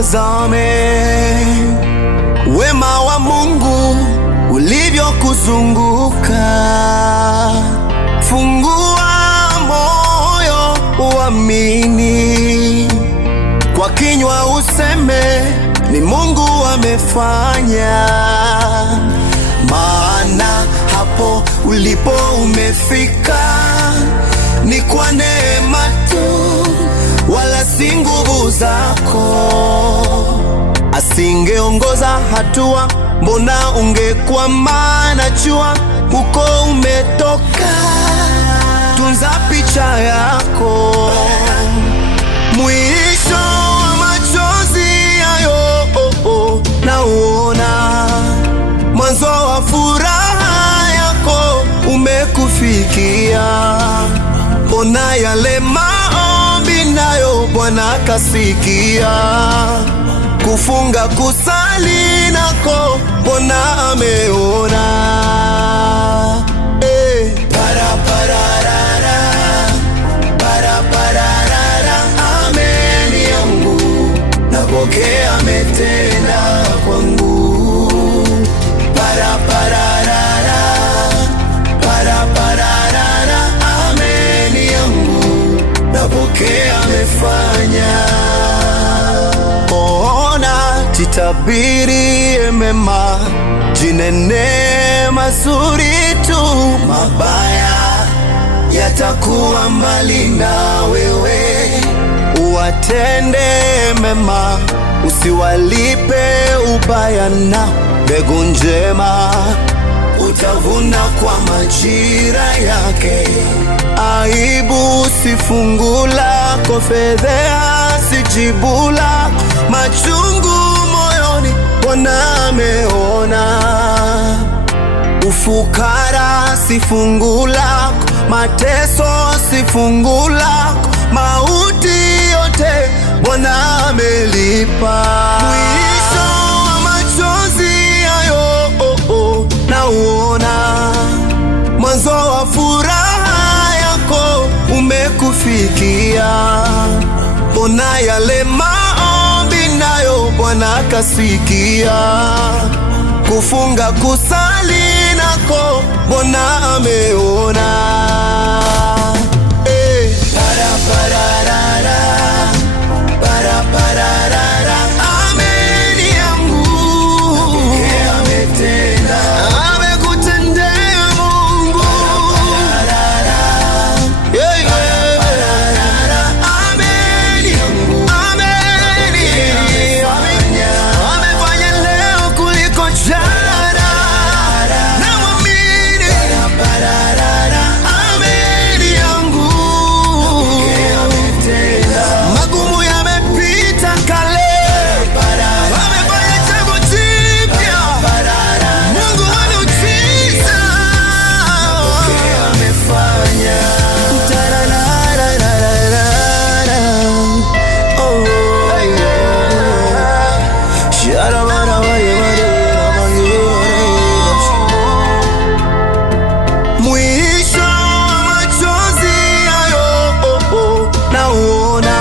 utazame wema wa Mungu ulivyokuzunguka. Fungua moyo uamini, kwa kinywa useme ni Mungu amefanya. Maana hapo ulipo umefika ni kwa neema tu, wala si nguvu zako. Asingeongoza hatua, mbona ungekwama? Najua uko umetoka, tunza picha yako. Mwisho wa machozi hayo na uona, mwanzo wa furaha yako umekufikia. Ona yale maombi nayo Bwana kasikia, kufunga kusali nako Bwana ameona. Ameni yangu, napokea ametenda kwangu. Ameni yangu, napokea amefanya. Ona jitabirie mema, jinene mazuri tu, mabaya yatakuwa mbali na wewe. Uwatende mema, usiwalipe ubaya, na mbegu njema utavuna kwa majira yake. Aibu si fungu lako, fedheha si jibu lako. Machungu moyoni Bwana ameona. Ufukara si fungu lako, mateso si fungu lako. Mauti yote Bwana amelipa. Mwisho wa machozi hayo na uona, mwanzo wa furaha yako umekufikia. Ona yale maombi nayo Bwana kasikia, kufunga kusali nako Bwana ameona. Ameni yangu, amekutendea Mungu. Ameni yangu, amefanya leo kuliko jana. Namwamini. Ameni yangu, magumu yamepita kale, amefanya jambo jipya. Mungu wa miujiza amefanya. Mwisho wa machozi hayo na uona,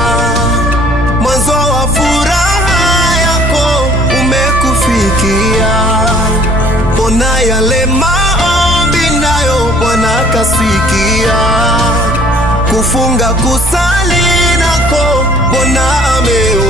mwanzo wa furaha yako umekufikia. Ona yale maombi nayo Bwana kasikia, kufunga kusali nako Bwana ameona.